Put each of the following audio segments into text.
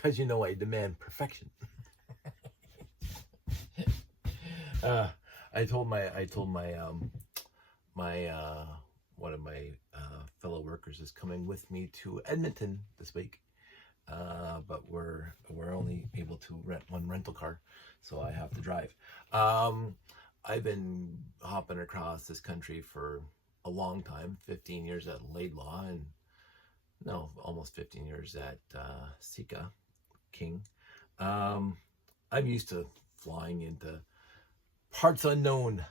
because I demand perfection. I told my one of my fellow workers is coming with me to Edmonton this week, but we're only able to rent one rental car, so I have to drive. I've been hopping across this country for a long time, 15 years at Laidlaw, and no, almost 15 years at Sika King. I'm used to flying into parts unknown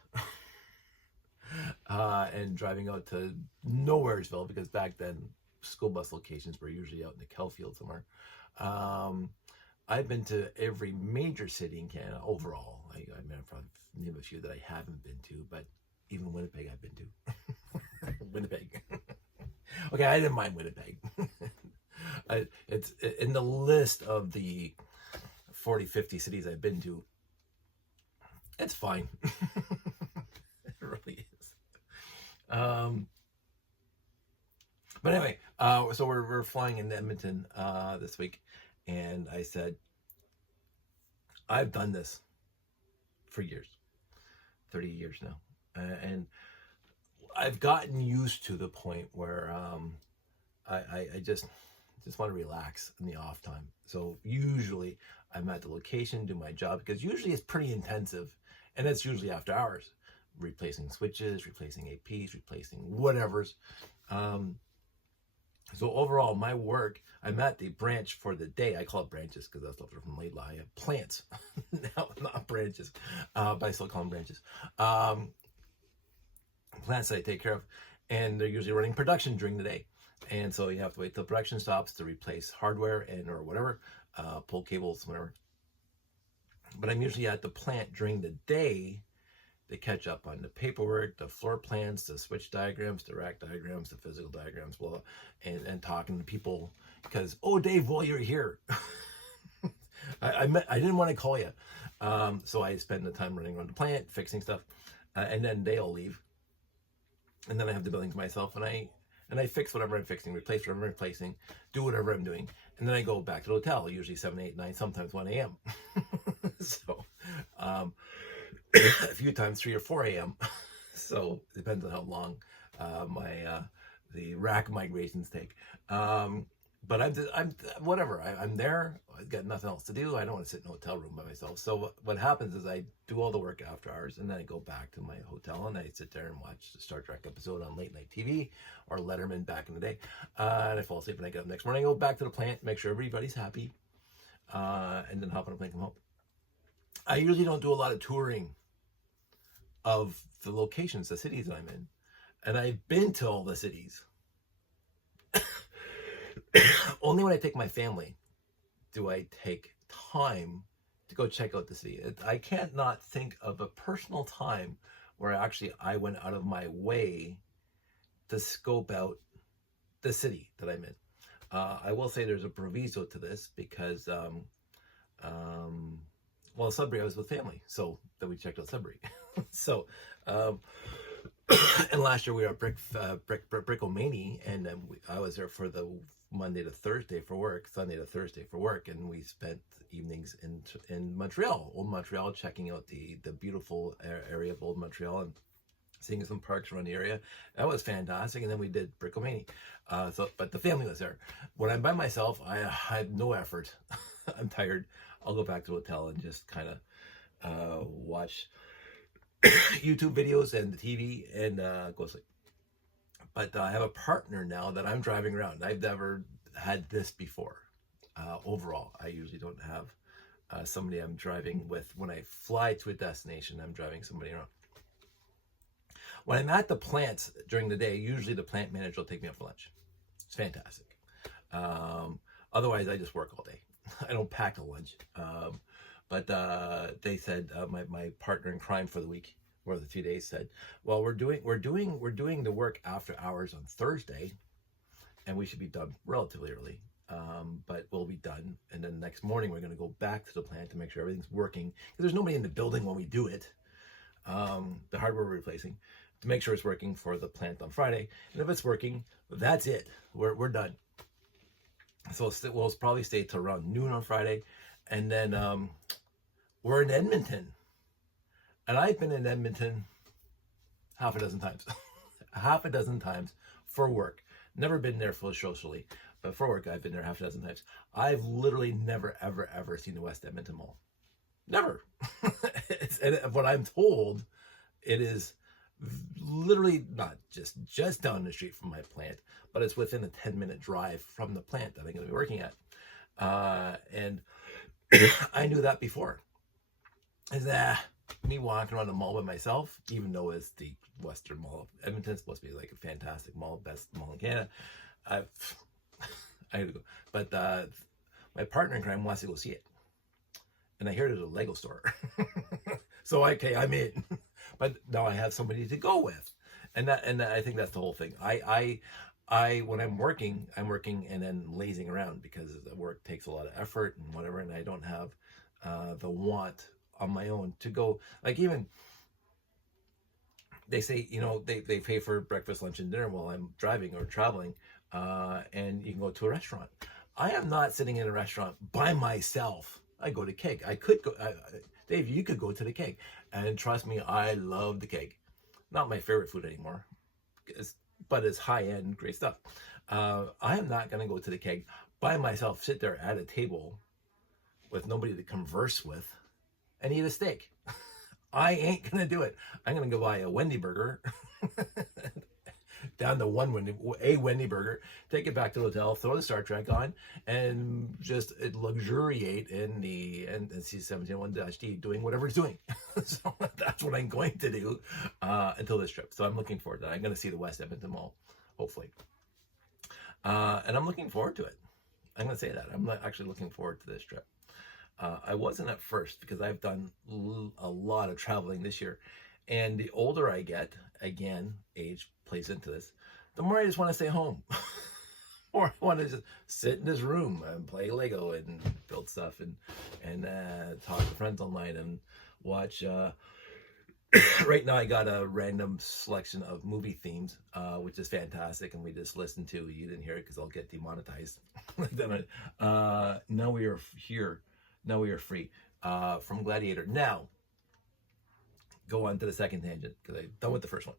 and driving out to Nowheresville, because back then school bus locations were usually out in the Kelfield somewhere. I've been to every major city in Canada overall. I mean, I've probably named a few that I haven't been to, but even Winnipeg I've been to. Winnipeg. Okay, I didn't mind Winnipeg. It's in the list of the 40, 50 cities I've been to. It's fine. It really is. But anyway, so we're flying into Edmonton this week, and I said, I've done this for years, 30 years now, and I've gotten used to the point where I just want to relax in the off time. So usually I'm at the location, do my job, because usually it's pretty intensive, and it's usually after hours, replacing switches, replacing APs, replacing whatever's. So overall, my work, I'm at the branch for the day. I call it branches because that's left from Laidlaw. I have plants, now not branches, but I still call them branches. Plants that I take care of, and they're usually running production during the day. And so you have to wait till production stops to replace hardware or whatever, pull cables, whatever. But I'm usually at the plant during the day to catch up on the paperwork, the floor plans, the switch diagrams, the rack diagrams, the physical diagrams, blah, blah, and talking to people because, oh, Dave, while you're here, I didn't want to call you. So I spend the time running around the plant, fixing stuff, and then they all leave. And then I have the building to myself, and I fix whatever I'm fixing, replace whatever I'm replacing, do whatever I'm doing, and then I go back to the hotel, usually 7, 8, 9, sometimes 1 a.m. So, a few times 3 or 4 a.m. So it depends on how long the rack migrations take. But I'm whatever. I'm there. I've got nothing else to do. I don't want to sit in a hotel room by myself. So what happens is I do all the work after hours, and then I go back to my hotel and I sit there and watch the Star Trek episode on late night TV or Letterman back in the day. And I fall asleep, and I get up next morning, go back to the plant, make sure everybody's happy, and then hop on a plane, come home. I usually don't do a lot of touring of the locations, the cities that I'm in. And I've been to all the cities. Only when I take my family do I take time to go check out the city. I can't not think of a personal time where I went out of my way to scope out the city that I'm in. I will say there's a proviso to this because, well, Sudbury, I was with family, so then we checked out Sudbury. So, and last year we were at Brickomania, and then I was there for the Monday to Thursday for work, Sunday to Thursday for work, and we spent evenings in Montreal, Old Montreal, checking out the beautiful area of Old Montreal and seeing some parks around the area. That was fantastic. And then we did Brickomania. But the family was there. When I'm by myself, I have no effort. I'm tired. I'll go back to the hotel and just kind of watch YouTube videos and the TV and go to sleep. But I have a partner now that I'm driving around. I've never had this before. Overall, I usually don't have somebody I'm driving with. When I fly to a destination, I'm driving somebody around. When I'm at the plants during the day, usually the plant manager will take me out for lunch. It's fantastic. Otherwise, I just work all day. I don't pack a lunch. But they said, my partner in crime for the week, or the 2 days, said, well, we're doing the work after hours on Thursday, and we should be done relatively early. But we'll be done, and then the next morning we're going to go back to the plant to make sure everything's working. Because there's nobody in the building when we do it. The hardware we're replacing, to make sure it's working for the plant on Friday. And if it's working, that's it. We're done. So we'll probably stay till around noon on Friday, and then we're in Edmonton, and I've been in Edmonton half a dozen times, half a dozen times for work. Never been there for socially, but for work I've been there half a dozen times. I've literally never, ever, ever seen the West Edmonton Mall. Never. And what I'm told, it is literally not just down the street from my plant, but it's within a 10-minute drive from the plant that I'm going to be working at. And I knew that before. And me walking around the mall by myself, even though it's the Western Mall of Edmonton, it's supposed to be like a fantastic mall, best mall in Canada. I had to go. But my partner in crime wants to go see it. And I hear there's a Lego store. So okay, I'm in. But now I have somebody to go with. And I think that's the whole thing. I when I'm working and then lazing around, because the work takes a lot of effort and whatever, and I don't have the want on my own to go. Like, even they say, they pay for breakfast, lunch, and dinner while I'm driving or traveling, and you can go to a restaurant. I am not sitting in a restaurant by myself. I go to Keg. I could go, Dave, you could go to the Keg, and trust me, I love the Keg. Not my favorite food anymore, but it's high-end, great stuff. I am not going to go to the Keg by myself, sit there at a table with nobody to converse with, and eat a steak. I ain't going to do it. I'm going to go buy a Wendy burger, down to a Wendy burger, take it back to the hotel, throw the Star Trek on, and just luxuriate in the NC-17-1-D doing whatever it's doing. So that's what I'm going to do until this trip. So I'm looking forward to that. I'm going to see the West Edmonton Mall, hopefully. And I'm looking forward to it. I'm going to say that. I'm actually looking forward to this trip. I wasn't at first, because I've done a lot of traveling this year. And the older I get, again, age plays into this, the more I just want to stay home. Or I want to just sit in this room and play Lego and build stuff and talk to friends online and watch. Right now I got a random selection of movie themes, which is fantastic, and we just listened to. You didn't hear it because I'll get demonetized. Now we are here. Now we are free from Gladiator. Now, go on to the second tangent, because I'm done with the first one.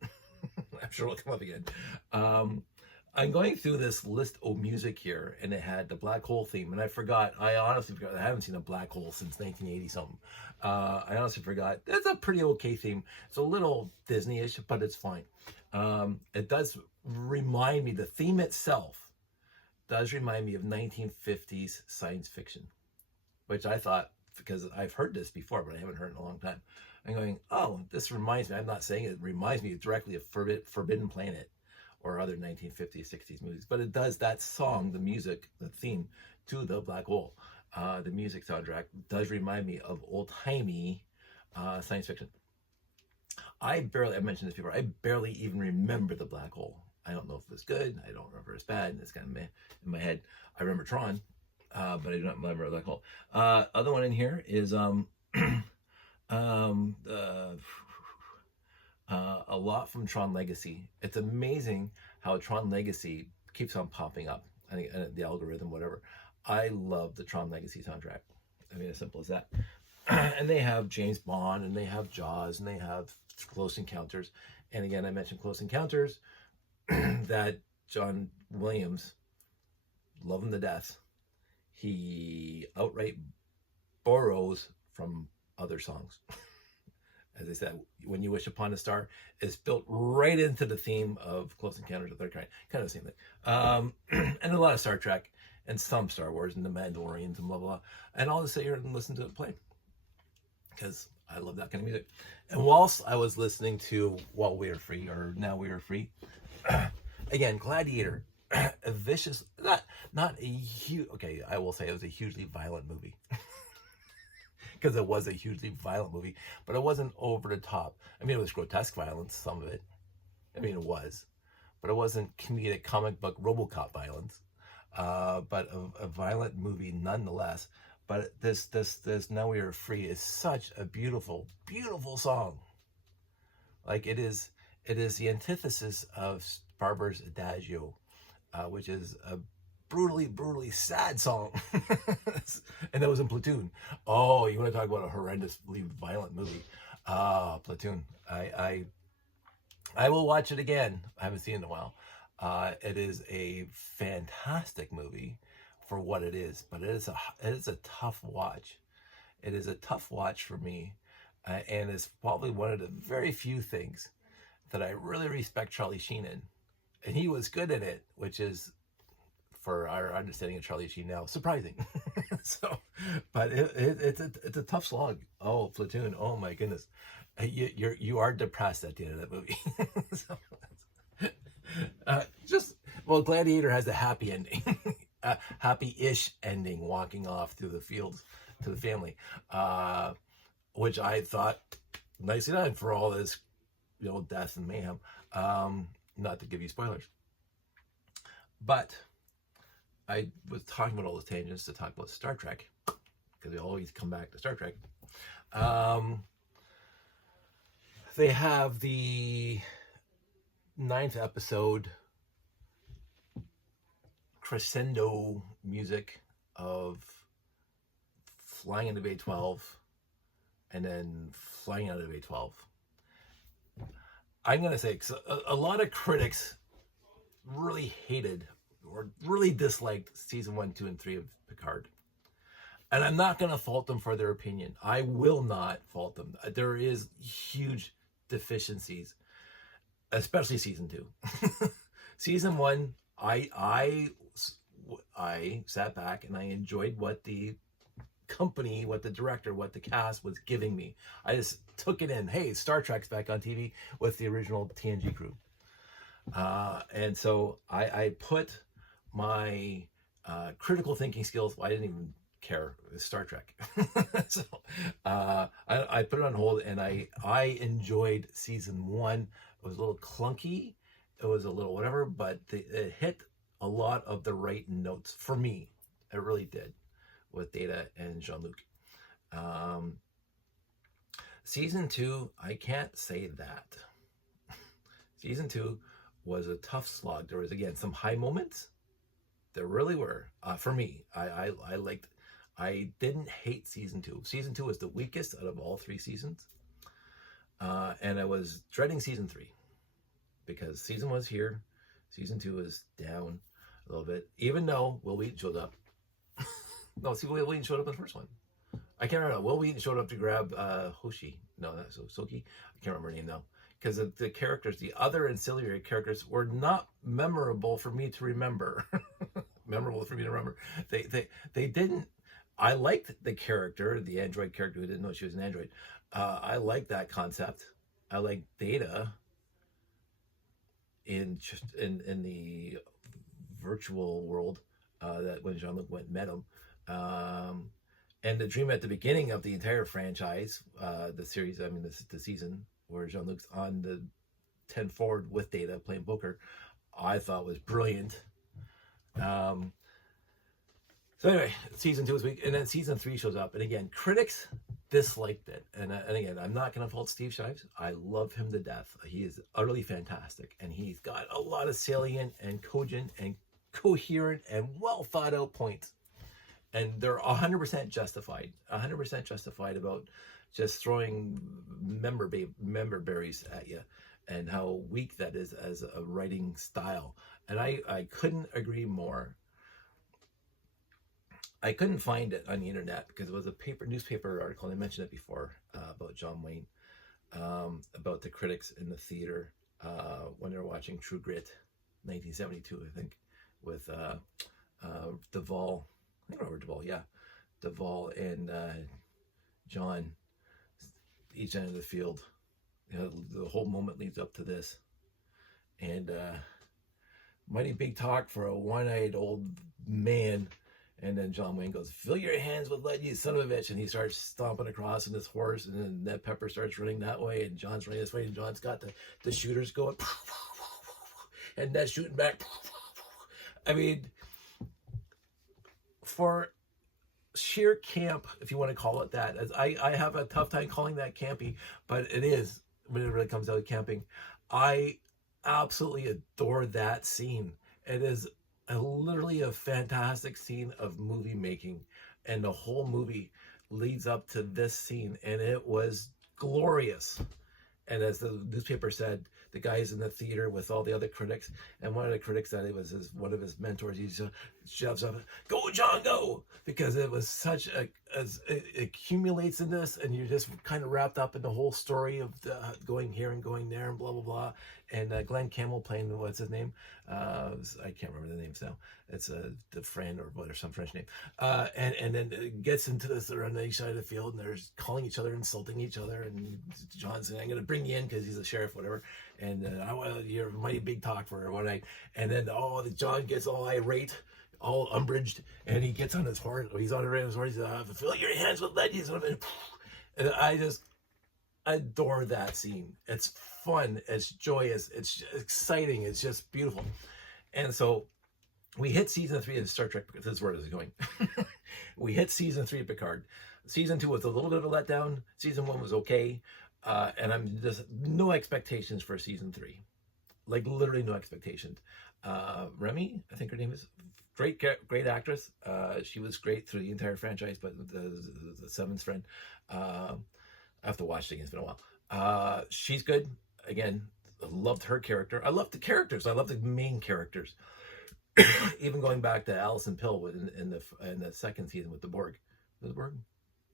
I'm sure it'll come up again. I'm going through this list of music here, and it had the Black Hole theme, and I honestly forgot. I haven't seen a Black Hole since 1980 something. I honestly forgot. It's a pretty okay theme. It's a little Disney-ish, but it's fine. It does remind me, the theme itself does remind me of 1950s science fiction, which I thought, because I've heard this before, but I haven't heard it in a long time. I'm going, oh, this reminds me. I'm not saying it reminds me directly of Forbidden Planet or other 1950s, 60s movies, but it does. That song, the music, the theme to the Black Hole, the music soundtrack does remind me of old-timey science fiction. I mentioned this before, I barely even remember the Black Hole. I don't know if it was good. I don't remember if it's bad. And it's kind of meh in my head. I remember Tron, but I do not remember the Black Hole. Other one in here is a lot from Tron Legacy. It's amazing how Tron Legacy keeps on popping up. I think the algorithm, whatever. I love the Tron Legacy soundtrack. I mean, as simple as that. And they have James Bond, and they have Jaws, and they have Close Encounters. And again, I mentioned Close Encounters, that John Williams, love him to death, he outright borrows from other songs. As I said, When You Wish Upon a Star is built right into the theme of Close Encounters of the Third Kind. Kind of the same thing. And a lot of Star Trek, and some Star Wars, and the Mandalorians, and blah, blah, blah. And I'll just sit here and listen to it play, because I love that kind of music. And whilst I was listening to While We Are Free, or Now We Are Free, again, Gladiator, a vicious, not a huge, okay, I will say it was a hugely violent movie. Because it was a hugely violent movie, but it wasn't over the top. I mean, it was grotesque violence, some of it. I mean, it was. But it wasn't comedic comic book RoboCop violence. But a violent movie nonetheless. But this Now We Are Free is such a beautiful, beautiful song. Like, it is the antithesis of Barber's Adagio, which is a brutally sad song. And that was in Platoon. Oh, you want to talk about a horrendously violent movie? Platoon. I will watch it again. I haven't seen it in a while. It is a fantastic movie for what it is, but it is a tough watch. It is a tough watch for me, and it's probably one of the very few things that I really respect Charlie Sheen in. And he was good in it, which is, for our understanding of Charlie Sheen now, surprising. So, but it's a tough slog. Oh, Platoon. Oh my goodness, you are depressed at the end of that movie. So, well, Gladiator has a happy ending, a happy-ish ending, walking off through the fields to the family, which I thought nicely done for all this, death and mayhem. Not to give you spoilers, but I was talking about all those tangents to talk about Star Trek, because we always come back to Star Trek. They have the 9th episode crescendo music of flying into Bay 12 and then flying out of Bay 12. I'm going to say, a lot of critics really hated or really disliked season 1, 2, and 3 of Picard. And I'm not going to fault them for their opinion. I will not fault them. There is huge deficiencies, especially season 2. Season 1, I sat back and I enjoyed what the company, what the director, what the cast was giving me. I just took it in. Hey, Star Trek's back on TV with the original TNG crew. And so I put my critical thinking skills, I didn't even care, Star Trek. So I put it on hold, and I enjoyed season 1. It was a little clunky. It was a little whatever, but it hit a lot of the right notes for me. It really did, with Data and Jean-Luc. Season 2, I can't say that. Season 2 was a tough slog. There was, again, some high moments. There really were. For me, I didn't hate season 2. Season 2 was the weakest out of all 3 seasons. And I was dreading season 3, because season 1 was here. Season 2 was down a little bit, even though Will Wheaton showed up. No, see, Will Wheaton showed up in the first one. I can't remember. Will Wheaton showed up to grab Hoshi. No, that's Soki. I can't remember her name now. Because the characters, the other ancillary characters, were not memorable for me to remember. Memorable for me to remember. They didn't. I liked the character, the android character who didn't know she was an android. I liked that concept. I liked Data in the virtual world, that when Jean-Luc went and met him. And the dream at the beginning of the entire franchise, the series, this is the season where Jean-Luc's on the 10 forward with Data playing poker, I thought was brilliant. So anyway, season 2 was weak, and then season 3 shows up, and again, critics disliked it. And again, I'm not going to fault Steve Shives. I love him to death. He is utterly fantastic, and he's got a lot of salient and cogent and coherent and well thought out points. And they're 100% justified. 100% justified about just throwing member berries at you, and how weak that is as a writing style. And I couldn't agree more. I couldn't find it on the internet because it was a newspaper article. I mentioned it before, about John Wayne, about the critics in the theater when they were watching True Grit, 1972, I think, with Duvall. I think Robert Duvall, yeah. Duvall and John, each end of the field. The whole moment leads up to this. And mighty big talk for a one-eyed old man. And then John Wayne goes, "Fill your hands with lead, you son of a bitch." And he starts stomping across on his horse. And then Ned Pepper starts running that way. And John's running this way. And John's got the shooters going. And Ned's shooting back. I mean, for sheer camp, if you want to call it that, as I have a tough time calling that campy, but it is when it really comes down to camping. I absolutely adore that scene. It is literally a fantastic scene of movie making, and the whole movie leads up to this scene, and it was glorious. And as the newspaper said, the guy's in the theater with all the other critics, and one of the critics said it was one of his mentors. He just shoves up, "Go, John, go!" Because it was such as it accumulates in this, and you're just kind of wrapped up in the whole story of the going here and going there and blah blah blah. And Glenn Campbell playing, what's his name? I can't remember the names now. It's the friend or what, or some French name. And then it gets into this, they're on the each side of the field, and they're calling each other, insulting each other. And John's saying, "I'm going to bring you in because he's a sheriff, whatever. And I want your mighty big talk for one night." And then John gets all irate, all umbraged, and he gets on his horse. He's on his horse. He says, "Fill your hands with lead." And I just adore that scene. It's fun, it's joyous, it's exciting, it's just beautiful. And so we hit season 3 of Star Trek. This is where this is going. We hit season 3 of Picard. Season 2 was a little bit of a letdown. Season 1 was okay. And I'm just no expectations for season 3. Like literally no expectations. Remy, I think her name is, great actress. She was great through the entire franchise, but the Seven's friend, I have to watch it again. It's been a while. She's good. Again, I loved her character. I loved the characters. I loved the main characters. Even going back to Alison Pill in the second season with the Borg. Was it Borg?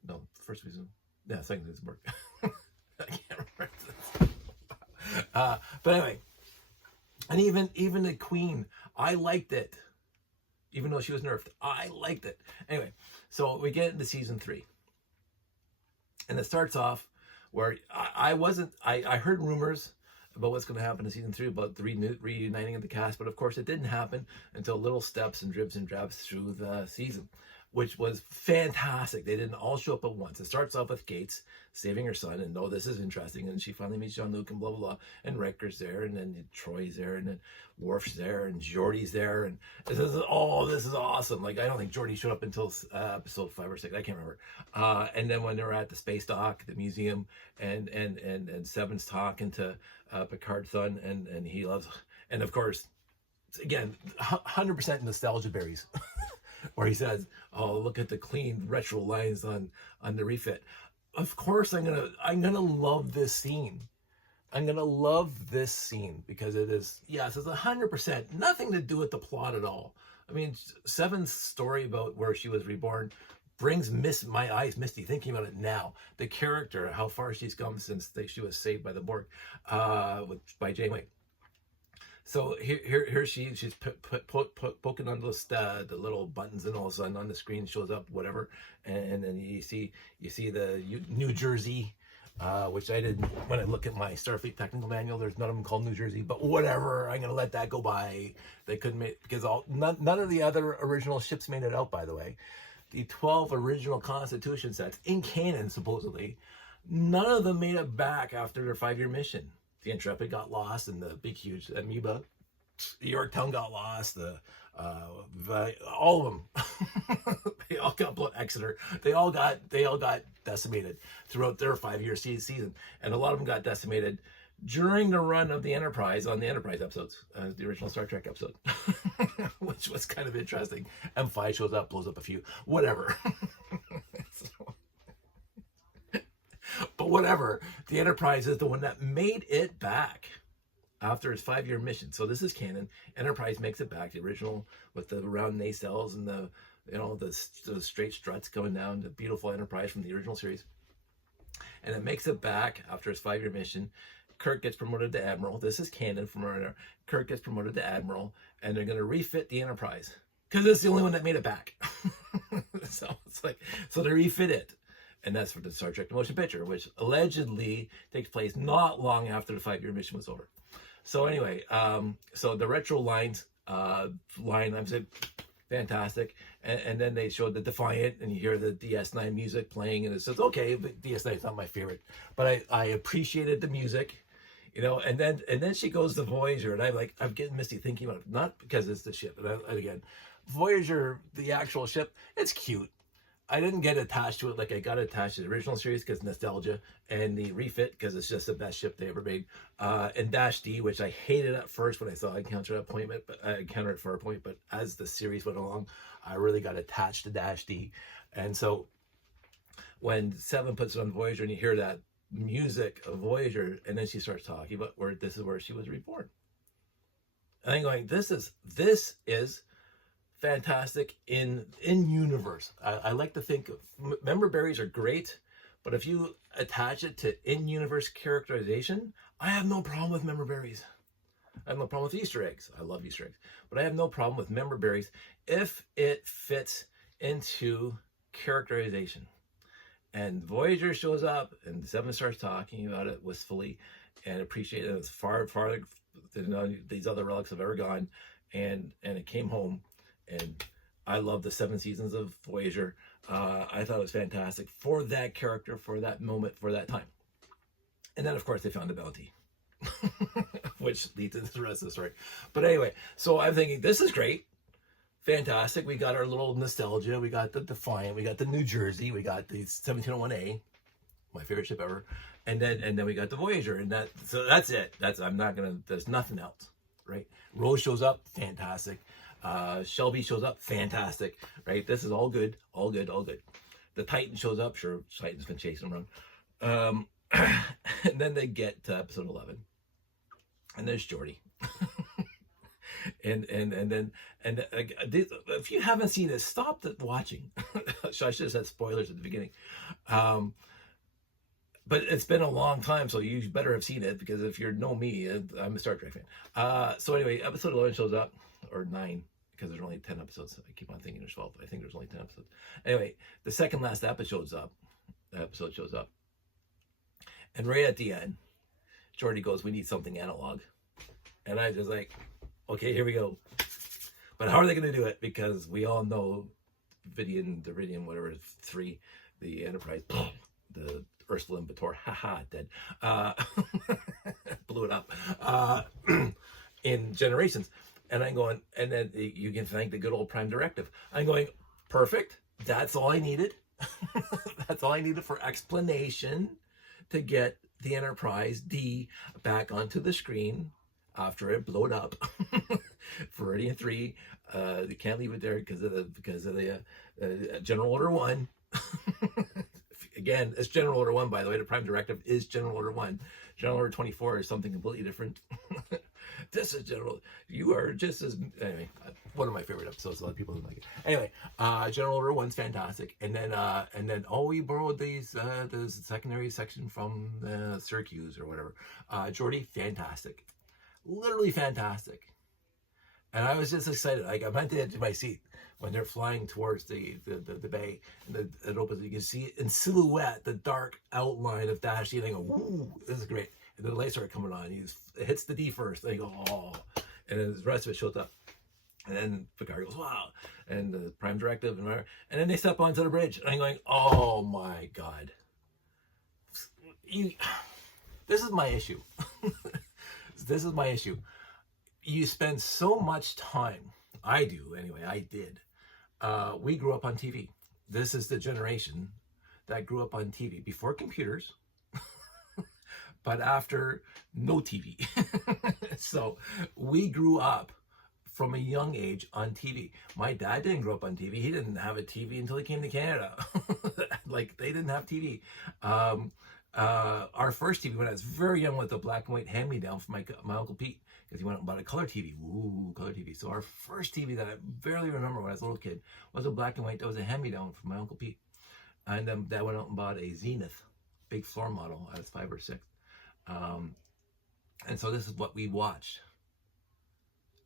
No, first season. Yeah, second season Borg. I can't remember. But anyway, and even the Queen, I liked it. Even though she was nerfed, I liked it. Anyway, so we get into season 3. And it starts off where I heard rumors about what's going to happen in season 3 about the reuniting of the cast, but of course it didn't happen until little steps and dribs and drabs through the season, which was fantastic. They didn't all show up at once. It starts off with Gates saving her son, and this is interesting, and she finally meets Jean-Luc and blah blah blah, and Riker's there, and then Troy's there, and then Worf's there, and Geordi's there, and this is awesome. Like, I don't think Geordi showed up until episode 5 or 6, I can't remember. And then when they were at the space dock, the museum, and Seven's talking to Picard's son, and he loves, and of course, again, 100% nostalgia berries. Where he says, "Oh, look at the clean retro lines on the refit." Of course, I'm gonna love this scene. I'm gonna love this scene because it is, yes, it's 100% nothing to do with the plot at all. I mean, Seven's story about where she was reborn brings my eyes misty thinking about it now. The character, how far she's come since she was saved by the Borg, by Janeway. So here she's poking on the little buttons, and all of a sudden on the screen shows up whatever, and then you see the New Jersey, which I didn't, when I look at my Starfleet technical manual, there's none of them called New Jersey, but whatever, I'm gonna let that go by. They couldn't make, because none of the other original ships made it out, by the way. The 12 original Constitution sets in canon, supposedly, none of them made it back after their 5-year mission. The Intrepid got lost, and the big huge Amoeba, the Yorktown got lost. All of them, they all got Exeter. They all got decimated throughout their 5-year season, and a lot of them got decimated during the run of the Enterprise on the Enterprise episodes, the original Star Trek episode, which was kind of interesting. M5 shows up, blows up a few, whatever. But whatever, the Enterprise is the one that made it back after its 5-year mission. So this is canon. Enterprise makes it back, the original with the round nacelles and the straight struts going down, the beautiful Enterprise from the original series. And it makes it back after its 5-year mission. Kirk gets promoted to Admiral. This is canon from our Kirk gets promoted to Admiral, and they're going to refit the Enterprise because it's the only one that made it back. So it's like, so they refit it. And that's for the Star Trek motion picture, which allegedly takes place not long after the 5-year mission was over. So anyway, so the retro line, I'm saying, fantastic. And then they showed the Defiant, and you hear the DS9 music playing, and it says, okay, but DS9 is not my favorite, but I appreciated the music, and then she goes to Voyager, and I'm getting misty thinking about it, not because it's the ship, and again, Voyager, the actual ship, it's cute. I didn't get attached to it like I got attached to the original series because nostalgia, and the refit because it's just the best ship they ever made. And Dash D, which I hated at first when I saw Encounter Appointment, but Encounter at Farpoint. But as the series went along, I really got attached to Dash D. And so when Seven puts it on Voyager and you hear that music of Voyager, and then she starts talking about where this is where she was reborn. And I'm going, this is fantastic in universe. I like to think member berries are great, but if you attach it to in universe characterization, I have no problem with member berries. I have no problem with Easter eggs. I love Easter eggs, but I have no problem with member berries if it fits into characterization. And Voyager shows up, and Seven starts talking about it wistfully and appreciate it. It's far farther than these other relics have ever gone, and it came home. And I love the 7 seasons of Voyager. I thought it was fantastic for that character, for that moment, for that time. And then, of course, they found the bounty, which leads into the rest of the story. But anyway, so I'm thinking, this is great. Fantastic. We got our little nostalgia. We got the Defiant. We got the New Jersey. We got the 1701A, my favorite ship ever. And then we got the Voyager. And so that's it. There's nothing else, right? Rose shows up. Fantastic. Shelby shows up, fantastic, right? This is all good, all good, all good. The Titan shows up, sure, Titan's gonna chase him around. And then they get to episode 11, and there's Geordi. and then if you haven't seen it, stop watching. So I should have said spoilers at the beginning. But it's been a long time, so you better have seen it, because if you know me, I'm a Star Trek fan. So anyway, episode 11 shows up, or 9. Because there's only 10 episodes. I keep on thinking there's 12, but I think there's only 10 episodes. Anyway, the second last episode shows up. And right at the end, Geordi goes, we need something analog. And I was like, okay, here we go. But how are they going to do it? Because we all know Deridian, whatever, 3, the Enterprise, the Ursula and Bator, haha, dead. Blew it up in Generations. And I'm going, and then you can thank the good old Prime Directive. I'm going, perfect. That's all I needed. That's all I needed for explanation to get the Enterprise D back onto the screen after it blowed up. Viridian 3, they can't leave it there because of the General Order 1. Again, it's General Order 1, by the way. The Prime Directive is General Order 1. General Order 24 is something completely different. This is General. You are just as... Anyway, one of my favorite episodes. A lot of people don't like it. Anyway, General Order 1's fantastic. And then we borrowed the secondary section from Syracuse or whatever. Geordi, fantastic. Literally fantastic. And I was just excited. Like, I went to the edge of my seat when they're flying towards the bay, and it opens. You can see in silhouette the dark outline of Dash D, and I go, "Ooh, this is great!" And then the lights start coming on. It hits the D first, and I go, "Oh!" And then the rest of it shows up, and then Picard goes, "Wow!" And the Prime Directive, and then they step onto the bridge, and I'm going, "Oh my God!" This is my issue. This is my issue. You spend so much time. I do, anyway. I did. We grew up on TV. This is the generation that grew up on TV before computers, but after no TV. So we grew up from a young age on TV. My dad didn't grow up on TV. He didn't have a TV until he came to Canada. Like, they didn't have TV. Our first TV, when I was very young, was a black and white hand-me-down from my Uncle Pete, because he went out and bought a color TV. Ooh, color TV. So our first TV that I barely remember when I was a little kid was a black and white. That was a hand-me-down from my Uncle Pete. And then Dad went out and bought a Zenith, big floor model. I was 5 or 6. And so this is what we watched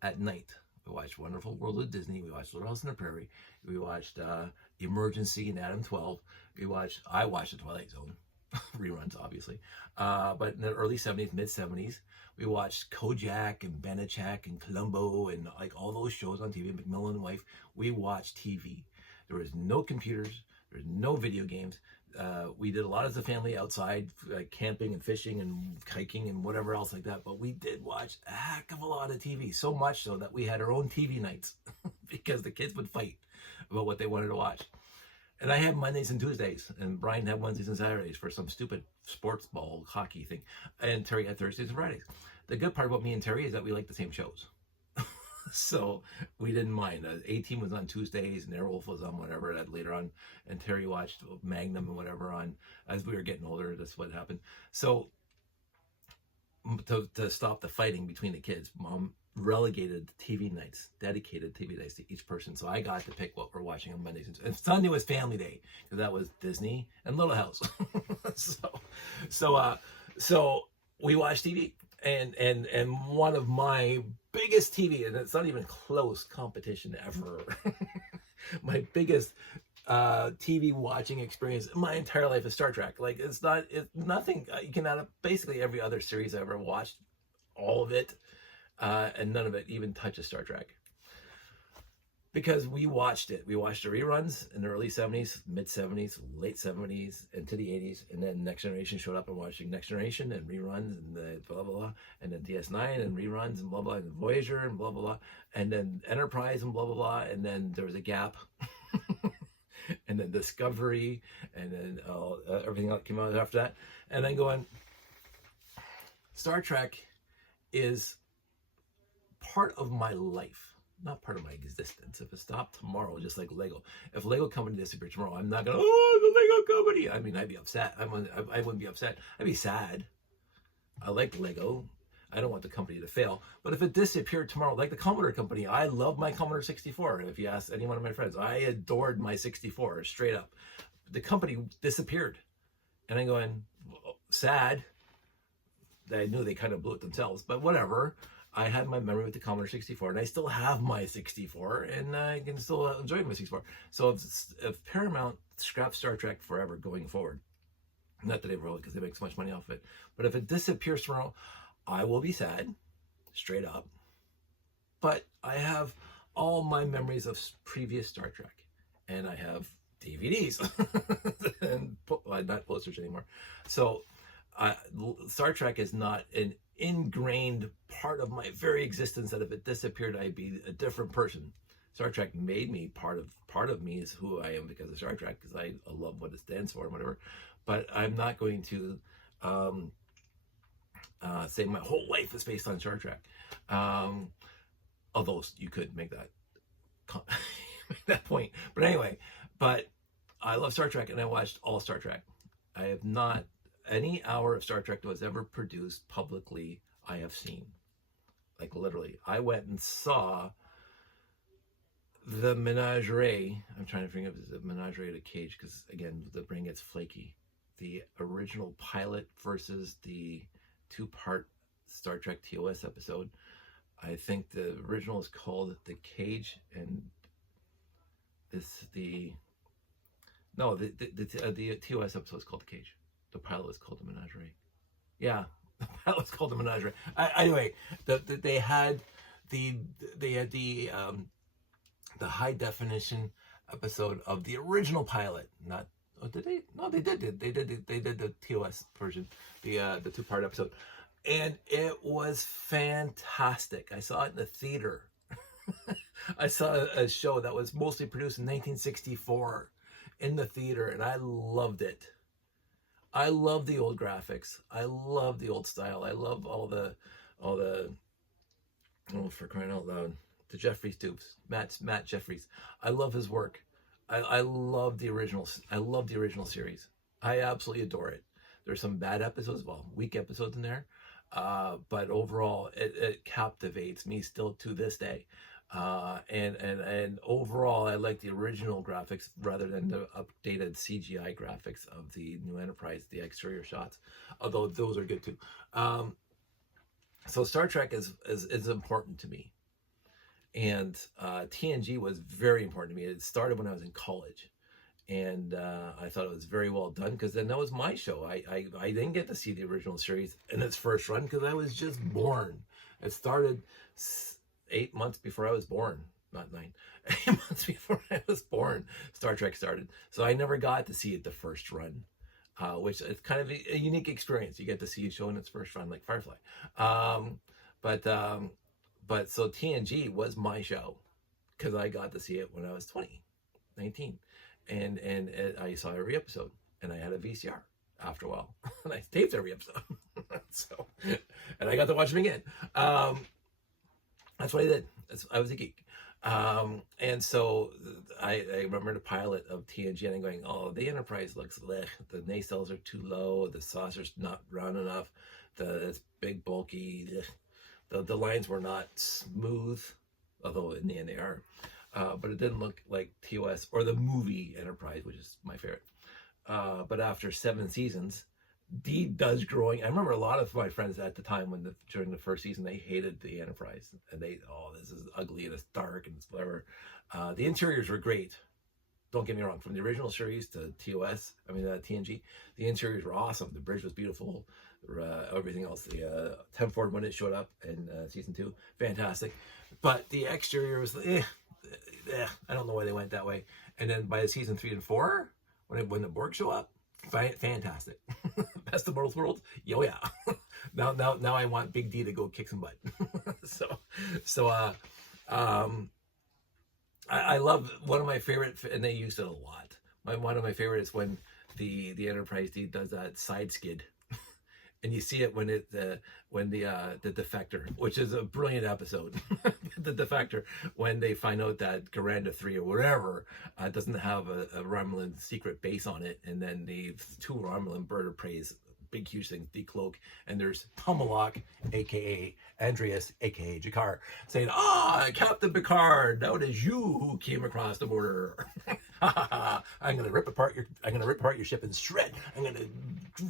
at night. We watched Wonderful World of Disney. We watched Little House on the Prairie. We watched Emergency and Adam 12. I watched The Twilight Zone. Reruns, obviously. But in the early 70s, mid 70s, we watched Kojak and Benachak and Columbo and like all those shows on TV, McMillan and Wife. We watched TV. There was no computers. There was no video games. We did a lot as a family outside, camping and fishing and hiking and whatever else like that. But we did watch a heck of a lot of TV, so much so that we had our own TV nights because the kids would fight about what they wanted to watch. And I had Mondays and Tuesdays, and Brian had Wednesdays and Saturdays for some stupid sports ball hockey thing, and Terry had Thursdays and Fridays. The good part about me and Terry is that we like the same shows. So we didn't mind. A-Team was on Tuesdays, and Airwolf was on whatever that later on, and Terry watched Magnum and whatever on as we were getting older. That's what happened. So to stop the fighting between the kids, Mom relegated TV nights, dedicated TV nights to each person. So I got to pick what we're watching on Mondays and Sunday was Family Day because that was Disney and Little House. So we watched TV, and one of my biggest TV, and it's not even close competition ever. My biggest TV watching experience in my entire life is Star Trek. Like it's nothing. You can add up basically every other series I ever watched, all of it, and none of it even touches Star Trek. Because we watched it. We watched the reruns in the early 70s, mid 70s, late 70s, into the 80s, and then Next Generation showed up and watching Next Generation and reruns and the blah blah blah, and then DS9 and reruns and blah blah, and Voyager and blah blah blah, and then Enterprise and blah blah blah, and then there was a gap. And then Discovery, and then everything else came out after that. And then going, Star Trek is part of my life, not part of my existence. If it stopped tomorrow, just like Lego, if Lego Company disappeared tomorrow, I'm not gonna, oh, the Lego Company. I mean, I'd be upset. I wouldn't be upset. I'd be sad. I like Lego. I don't want the company to fail. But if it disappeared tomorrow, like the Commodore Company, I love my Commodore 64. If you ask any one of my friends, I adored my 64, straight up. The company disappeared. And I'm going, sad. I knew they kind of blew it themselves, but whatever. I had my memory with the Commodore 64, and I still have my 64, and I can still enjoy my 64. So if Paramount scraps Star Trek forever going forward, not that they will because they make so much money off of it, but if it disappears tomorrow, I will be sad, straight up. But I have all my memories of previous Star Trek, and I have DVDs, and not posters anymore. So Star Trek is not an ingrained part of my very existence that if it disappeared, I'd be a different person. Star Trek made me part of me is who I am because of Star Trek, because I love what it stands for and whatever. But I'm not going to say my whole life is based on Star Trek. Although you could make that make that point. But anyway, but I love Star Trek, and I watched all Star Trek. I have not any hour of Star Trek that was ever produced publicly I have seen. Like literally. I went and saw the Menagerie. I'm trying to think of the Menagerie to Cage, because again, the brain gets flaky. The original pilot versus the 2-part Star Trek TOS episode. I think the original is called The Cage, and the TOS episode is called The Cage. The pilot was called The Menagerie. Yeah, the pilot was called The Menagerie. Anyway, they had the high definition episode of the original pilot. Not did they? No, they did. They did the TOS version, the 2-part episode, and it was fantastic. I saw it in the theater. I saw a show that was mostly produced in 1964 in the theater, and I loved it. I love the old graphics. I love the old style. I love all the oh, for crying out loud, the Jeffries tubes, Matt Jeffries. I love his work. I love the original. I love the original series. I absolutely adore it. There's some bad episodes, well, weak episodes in there, but overall, it captivates me still to this day. And overall, I like the original graphics rather than the updated CGI graphics of the new Enterprise, the exterior shots, although those are good too. So Star Trek is important to me, and TNG was very important to me. It started when I was in college, and I thought it was very well done, because then that was my show. I didn't get to see the original series in its first run because I was just born. It started 8 months before I was born, not 9. 8 months before I was born, Star Trek started. So I never got to see it the first run, which is kind of a unique experience. You get to see a show in its first run, like Firefly. But so TNG was my show because I got to see it when I was 20. 19, and I saw every episode, and I had a VCR after a while, and I taped every episode. So, and I got to watch them again. That's what I did. I was a geek. And so I remember the pilot of TNG and I'm going, oh, the Enterprise looks blech. The nacelles are too low. The saucer's not round enough. It's big, bulky. The lines were not smooth, although in the end they are. But it didn't look like TOS or the movie Enterprise, which is my favorite. But after 7 seasons, D does growing. I remember a lot of my friends at the time during the first season, they hated the Enterprise, and this is ugly and it's dark and it's whatever. The interiors were great. Don't get me wrong. From the original series to TOS, TNG, the interiors were awesome. The bridge was beautiful. Everything else, the Temford when it showed up in season 2, fantastic. But the exterior was, I don't know why they went that way. And then by season 3 and 4, when the Borg show up, fantastic. Best of both worlds. Yo, yeah. now I want Big D to go kick some butt. I love, one of my favorite, and they used it a lot. One of my favorite is when the Enterprise D does that side skid. And you see it when the Defector, which is a brilliant episode, the Defector, when they find out that Garanda 3 or whatever doesn't have a Romulan secret base on it, and then the 2 Romulan bird of preys, big huge things, decloak, and there's Tomalak, aka Andreas, aka Jakar, saying, Captain Picard, now it is you who came across the border. I'm gonna rip apart your ship and shred. I'm gonna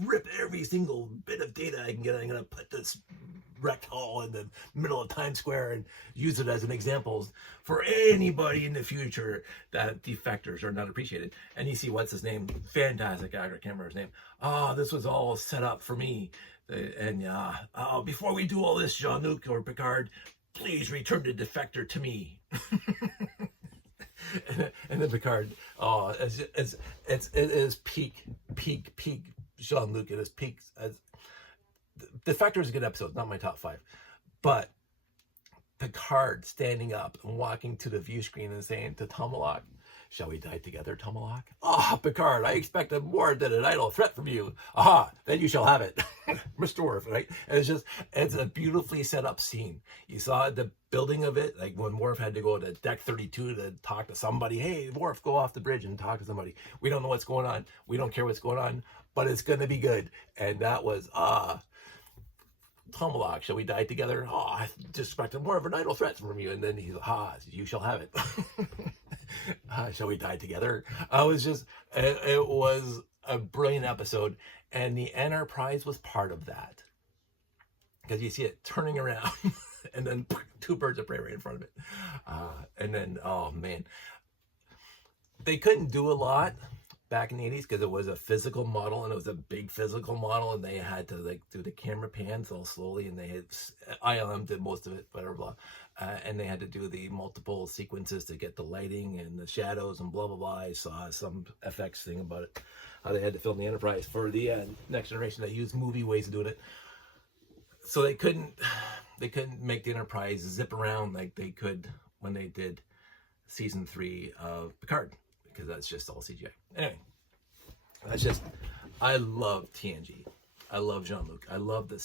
rip every single bit of data I can get. I'm gonna put this wrecked hull in the middle of Times Square and use it as an example for anybody in the future that defectors are not appreciated. And you see, what's his name? Fantastic actor, I can't remember his name. This was all set up for me. And before we do all this, Jean-Luc or Picard, please return the defector to me. And then Picard, it is peak Jean-Luc. It is peak. Defector is a good episode, not my top 5, but Picard standing up and walking to the view screen and saying to Tomalak, "Shall we die together, Tomalak?" Picard, I expected more than an idle threat from you. Then you shall have it. Mr. Worf, right? And it's a beautifully set up scene. You saw the building of it, like when Worf had to go to deck 32 to talk to somebody. Hey, Worf, go off the bridge and talk to somebody. We don't know what's going on. We don't care what's going on, but it's going to be good. And that was, Tomalak, shall we die together? I just expected more of an idle threat from you. And then he's, you shall have it. Shall we die together? It was a brilliant episode. And the Enterprise was part of that. Because you see it turning around and then 2 birds of prey right in front of it. And then, oh man. They couldn't do a lot back in the 80s because it was a physical model, and it was a big physical model, and they had to do the camera pans all slowly, and they had ILM did most of it, blah blah, and they had to do the multiple sequences to get the lighting and the shadows and blah blah blah. I saw some FX thing about it, how they had to film the Enterprise for the Next Generation. They used movie ways of doing it, so they couldn't make the Enterprise zip around like they could when they did season 3 of Picard, because that's just all CGI. Anyway, I love TNG. I love Jean-Luc. I love the